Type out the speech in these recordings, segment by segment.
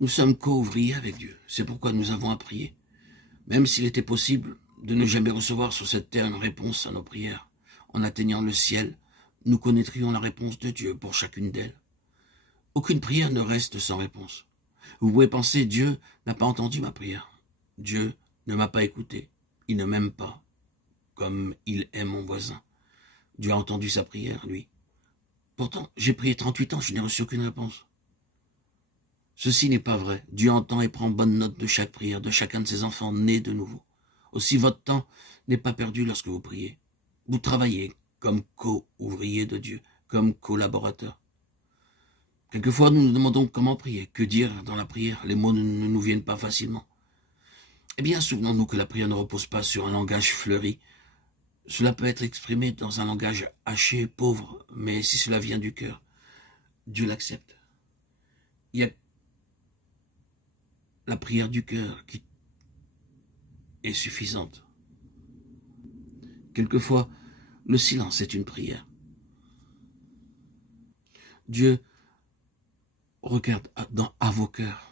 Nous sommes co-ouvriers avec Dieu. C'est pourquoi nous avons à prier. Même s'il était possible de ne jamais recevoir sur cette terre une réponse à nos prières, en atteignant le ciel, nous connaîtrions la réponse de Dieu pour chacune d'elles. Aucune prière ne reste sans réponse. Vous pouvez penser, Dieu n'a pas entendu ma prière. Dieu ne m'a pas écouté. Il ne m'aime pas, comme il aime mon voisin. Dieu a entendu sa prière, lui. Pourtant, j'ai prié 38 ans, je n'ai reçu aucune réponse. Ceci n'est pas vrai. Dieu entend et prend bonne note de chaque prière, de chacun de ses enfants nés de nouveau. Aussi, votre temps n'est pas perdu lorsque vous priez. Vous travaillez comme co-ouvrier de Dieu, comme collaborateur. Quelquefois, nous nous demandons comment prier, que dire dans la prière. Les mots ne nous viennent pas facilement. Eh bien, souvenons-nous que la prière ne repose pas sur un langage fleuri. Cela peut être exprimé dans un langage haché, pauvre, mais si cela vient du cœur, Dieu l'accepte. Il y a la prière du cœur qui est suffisante. Quelquefois, le silence est une prière. Dieu regarde à vos cœurs,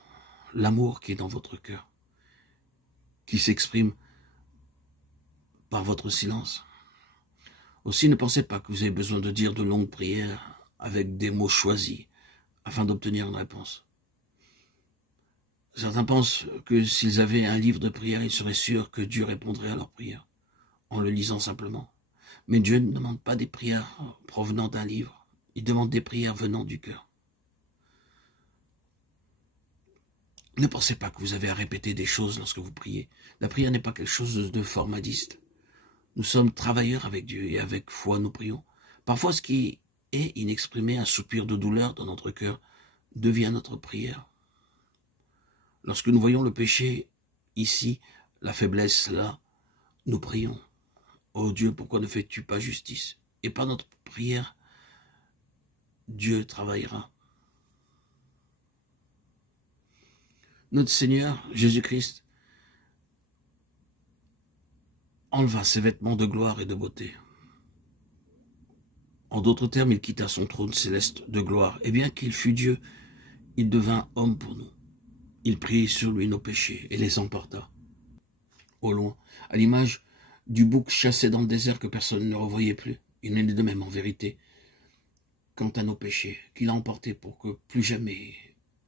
l'amour qui est dans votre cœur, qui s'exprime par votre silence. Aussi, ne pensez pas que vous avez besoin de dire de longues prières avec des mots choisis afin d'obtenir une réponse. Certains pensent que s'ils avaient un livre de prière, ils seraient sûrs que Dieu répondrait à leurs prières, en le lisant simplement. Mais Dieu ne demande pas des prières provenant d'un livre, il demande des prières venant du cœur. Ne pensez pas que vous avez à répéter des choses lorsque vous priez. La prière n'est pas quelque chose de formaliste. Nous sommes travailleurs avec Dieu et avec foi nous prions. Parfois, ce qui est inexprimé, un soupir de douleur dans notre cœur, devient notre prière. Lorsque nous voyons le péché ici, la faiblesse là, nous prions. Oh Dieu, pourquoi ne fais-tu pas justice? Et par notre prière, Dieu travaillera. Notre Seigneur, Jésus-Christ, enleva ses vêtements de gloire et de beauté. En d'autres termes, il quitta son trône céleste de gloire. Et bien qu'il fût Dieu, il devint homme pour nous. Il prit sur lui nos péchés et les emporta. Au loin, à l'image du bouc chassé dans le désert que personne ne revoyait plus, il en est de même en vérité. Quant à nos péchés, qu'il a emportés pour que plus jamais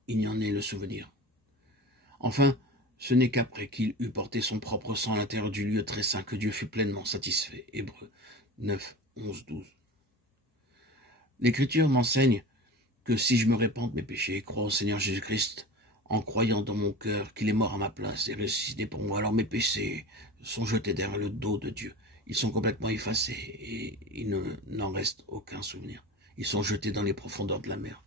il n'y en ait le souvenir. Enfin, ce n'est qu'après qu'il eut porté son propre sang à l'intérieur du lieu très saint que Dieu fut pleinement satisfait. Hébreux 9, 11, 12. L'Écriture m'enseigne que si je me répands de mes péchés et crois au Seigneur Jésus-Christ, en croyant dans mon cœur qu'il est mort à ma place et ressuscité pour moi, alors mes péchés sont jetés derrière le dos de Dieu. Ils sont complètement effacés et il n'en reste aucun souvenir. Ils sont jetés dans les profondeurs de la mer.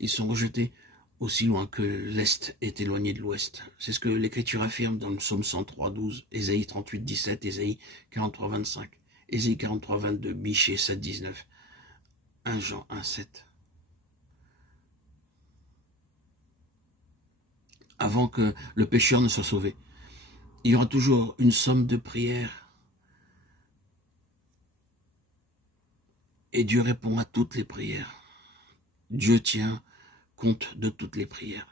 Ils sont rejetés aussi loin que l'Est est éloigné de l'Ouest. C'est ce que l'Écriture affirme dans le psaume 103, 12, Ésaïe 38, 17, Ésaïe 43, 25, Ésaïe 43, 22, Michée 7, 19, 1 Jean 1, 7. Avant que le pécheur ne soit sauvé, il y aura toujours une somme de prières. Et Dieu répond à toutes les prières. Dieu tient compte de toutes les prières.